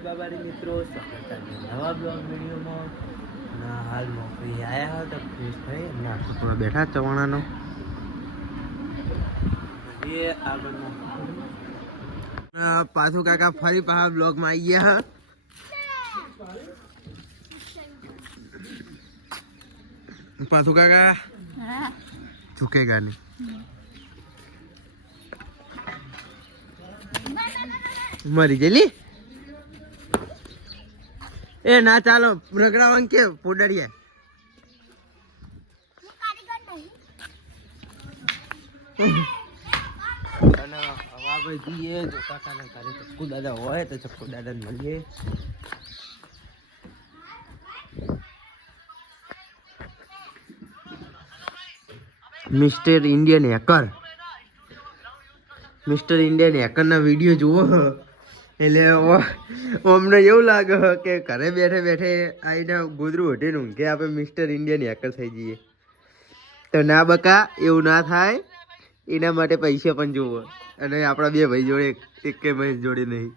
બાબારી મિત્રો નવા બ્લોગ વિડીયોમાં હાલ નોકરી આવ્યા હતા ફ્રેશ થઈ નાસ્તો થોડા બેઠા ચવાણાનો પાછું કાકા ફરી પાછા બ્લોગમાં આવી ગયા પાછું કાકા ઝુકેગા નહીં મરી ગયેલી એ ના ચાલો રગડાવાંગ કે પોડાડીએ અને હવા ભાઈ જઈએ જો કાકાના ઘરે ચક્કુ દાદા હોય તો ચક્કુ દાદાને મળીએ મિસ્ટર ઇન્ડિયન હેકર ના વિડીયો જુઓ એટલે અમને એવું લાગે કે ઘરે બેઠે બેઠે આવીને ગોદરું હટીને ઊંઘે આપણે મિસ્ટર ઇન્ડિયન હેકર થઈ જઈએ તો ના બકા એવું ના થાય એના માટે પૈસા પણ જુઓ અને આપણા બે ભાઈ જોડે એક ભાઈ જોડે નહીં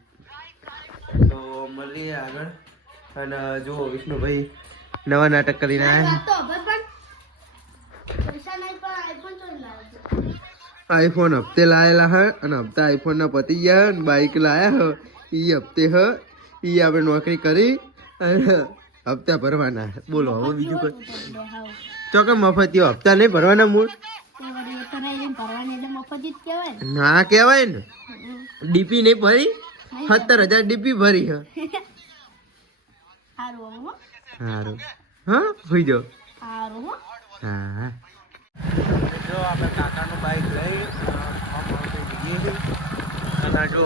તો મળીએ આગળ અને જુઓ વિષ્ણુભાઈ નવા નાટક કરીને આવ્યા આઈફોન હપ્તે લાયેલા હે અને હપ્તા આઈફોન ના પતી ગયા અને બાઈક લાયા હ એ હપ્તે હ એ આપણે નોકરી કરી અને હપ્તા ભરવાના બોલો હવે બીજું કોઈ ચોક્કસ મફત હપ્તા નહીં ભરવાના મૂળ ના કહેવાય ને ડીપી નહીં ભરી 17,000 ડીપી ભરી હ સારું હા હોઈ જાઓ હા જો આપણે કાકાનું બાઈક લઈ અને જો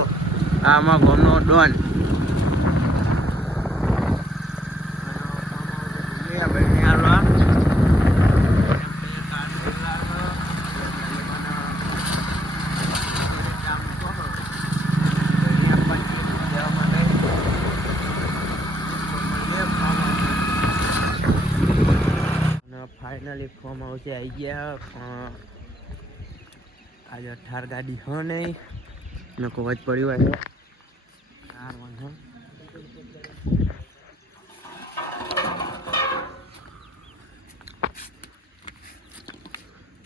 આમાં ગામનો ડોન ફાઇનલી ફોર્મ હાઉસે આવી ગયા આજે 18 ગાડી હ નહીં ને કોચ પડ્યું છે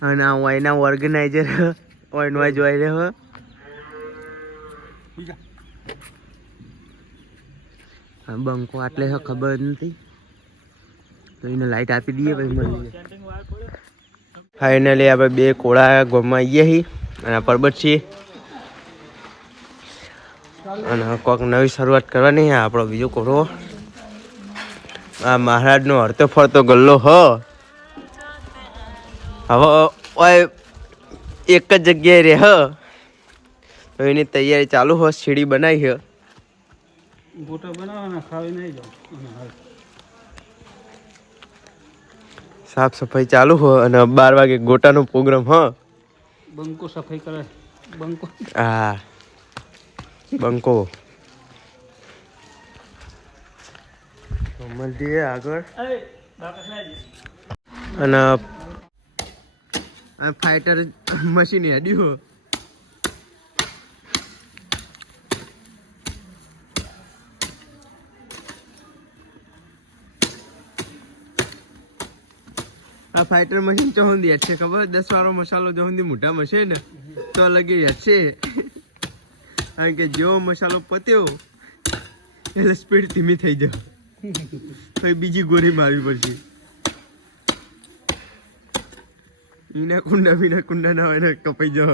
અને આ એના ઓર્ગેનાઇઝર ઓનવાય જોઈ રહ્યો બંકો આટલે ખબર નથી તો એને લાઈટ આપી દઈએ પછી મળી ફાઇનલી આપણે બે કોળા ગોમમાં આવીએ છીએ અને પર્વત છીએ અને કોઈક નવી શરૂઆત કરવાની છે આપણો બીજો કોળો આ મહારાજનો હરતો ફરતો ગલ્લો હ હવે એક જ જગ્યાએ રહે તો એની તૈયારી ચાલુ હોય સીડી બનાવી છે ગોટા બનાવવાના ખાવી નહીં જાવ સાફ સફાઈ ચાલુ હોય અને 12 વાગે ગોટાનો પ્રોગ્રામ હ બંકો સફાઈ કરે બંકો હા બંકો મળીએ આગળ અને આ ફાઈટર મશીન હેડી હો આ ફાઈટર મશીન ચોહંદી હેઠશે ખબર 10 વાળો મસાલો ચોહંદી મોટા મશે ને તો લગી હેઠશે કારણ કે જેવો મસાલો પત્યો એટલે સ્પીડ ધીમી થઈ જાય તો બીજી ગોરી મારવી પડશે એના કુંડા બીના કુંડા ના હોય ને કપાઈ જાવ